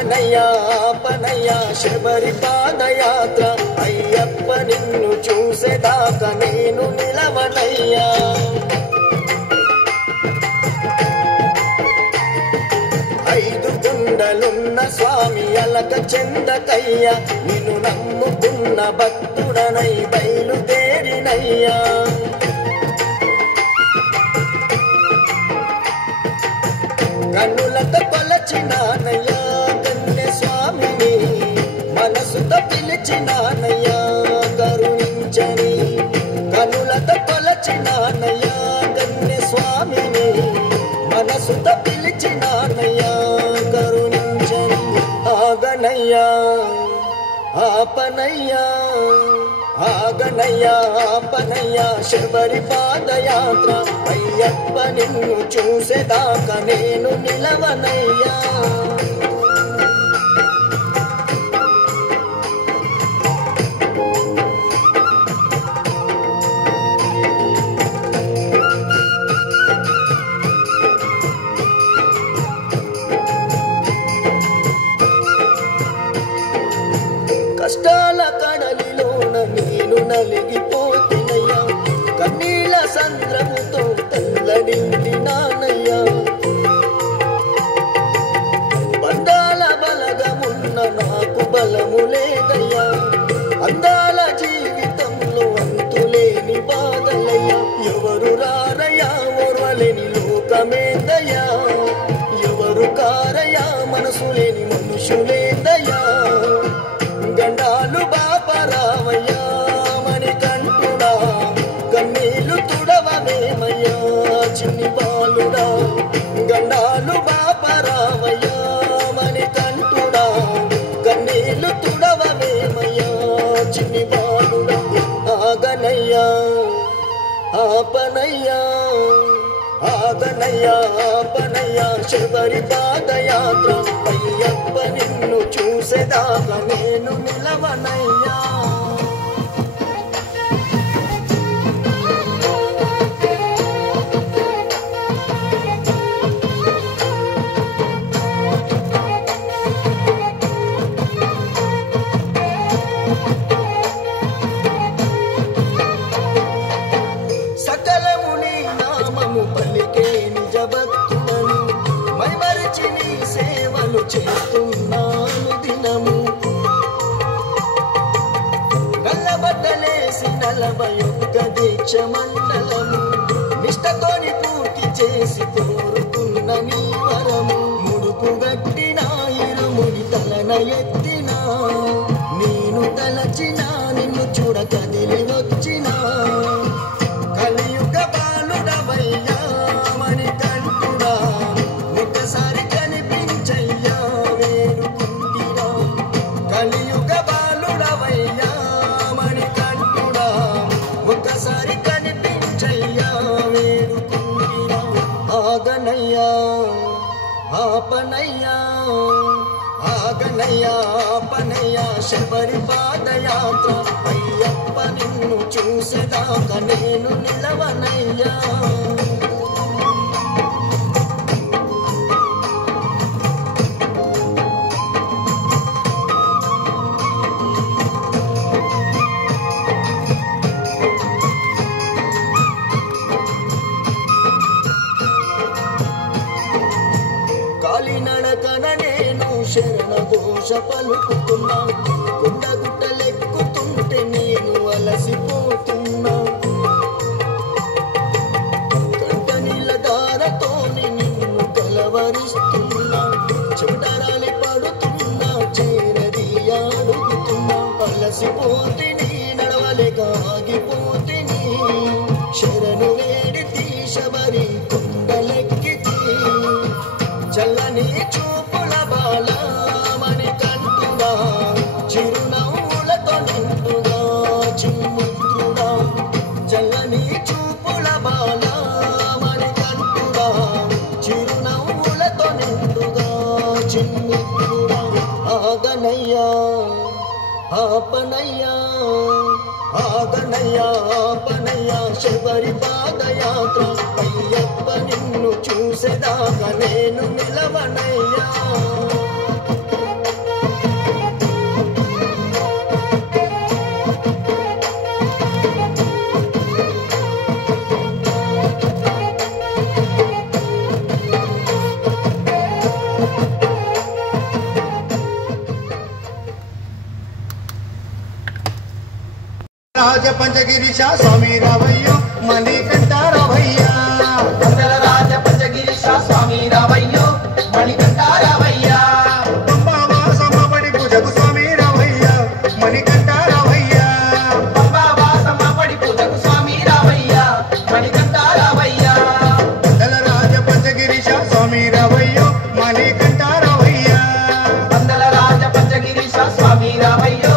ఆగనయ్యా ఆపనయ్యా శబరి పాదయాత్ర అయ్యప్ప నిన్ను చూసేదాకా నేను నిలవనయ్యా. ఐదు గుండలున్న స్వామి అలక చెందకయ్యా నిన్ను నమ్ముకున్న భక్తుడనై బయలుదేరినయ్యా. కన్నులతో కొలచినానయ్యా కన్య స్వామిని మనసుతో పిలిచినానయ్యా కరుణించని. కన్నులతో కొలచినానయ్యా కన్య స్వామిని మనసుతో పిలిచినానయ్యా కరుణించని. ఆగనయ్యా ఆపనయ్యా ఆగనయ్యా ఆపనయ్యా శబరి పాదయాత్ర అయ్యప్ప నిన్ను చూసేదాకా నేను నిలవనయ్యా. కష్టాల కడలిలోన నేను నలిగిపోతినయ్యా కన్నీళ్ళ సంద్రముతో తల్లడింది నానయ్యా. బంధాల బలగమున్న నాకు బలము లేదయ్యా అందాల జీవితంలో అంతులేని బాధలయ్యా. ఎవరు రారయ్యా ఓర్వలేని లోకమేదయ్యా ఎవరు కారయ్యా మనసు లేని మనుషులేదయ్యా. గండాలు బాపరామయ్యా మణికంఠుడా కన్నీళ్లు తుడవవేమయ్యా చిన్ని బాలుడా. గండాలు బాపరామయ్యా మణికంఠుడా కన్నీళ్లు తుడవవేమయ్యా చిన్ని బాలుడా. ఆగనయ్యా ఆపనయ్యా ఆగనయ్యా ఆపనయ్యా శబరి పాదయాత్ర అయ్యప్ప నిన్ను చూసేదాకా నేను నిలవనయ్యా. సకలము నీ నామము పలికే నిజ భక్తులను మైమరిచి నీ సేవలు చేస్తున్నాను దినము. నల్లబట్టలేసి 41 దీక్ష మండలము నిష్టతోని పూర్తి చేసి కోరుకున్న నీ వరము. ముడుపు గట్టిన ఇరుముడి తలన ఎత్తినా నేను తలచినా నిన్ను చూడ కదిలి వచ్చినా. కలియుగ బాలుడవయ్యా మణికంఠుడా ఒక్కసారి కనిపించయ్యా వేడుకుంటిరా. కలియుగ బాలుడవయ్యా మణికంఠుడా ఒక్కసారి కనిపించయ్యా వేడుకుంటిరా. ఆగనయ్యా ఆపనయ్యా ఆగనయ్యా ఆపనయ్యా శబరి పాదయాత్ర అయ్యప్ప నిన్ను చూసేదాకా నేను నిలవనయ్యా. కాలినడకన నేను శరణ ఘోష పలుకుతున్నా కొండగుట్టలెక్కుతుంటే నేను అలసిపోతున్నా. కంట నీళ్ళ దారతోని నిన్ను కలవరిస్తున్నా చెమటరాలి పడుతున్నా చేరది అడుగుతున్నా. అలసిపోతిని నడవలేక ఆగిపోతిని శరణు వేడితి శబరి కొండలెక్కితి. చల్లని చూపుల బాల మణికంఠుడా చిరునవ్వులతో నిండుగా చిన్ముద్రుడా. చల్లని చూపుల బాల మణికంఠుడా చిరునవ్వులతో నిండుగా చిన్ముద్రుడా. ఆగనయ్యా ఆపనయ్యా ఆగనయ్యా ఆపనయ్యా శబరి పాదయాత్ర అయ్యప్ప నిన్ను చూసేదాకా నేను నిలవనయ్యా. పంచగిరీశ స్వామి రావయ్యో మణికంఠ రావయ్యా వందల రాజ పంచగిరీశ స్వామి రావయ్యో మణికంఠ రావయ్యా పంబావాసమ్మబడి పూజకు స్వామి రావయ్యా మణికంఠ రావయ్యా పంబావాసమ్మబడి పూజకు స్వామి రావయ్యా మణికంఠ రావయ్యా వందల రాజ పంచగిరీశ స్వామి రావయ్యో మణికంఠ రావయ్యా వందల రాజ పంచగిరీశ స్వామి రావయ్యో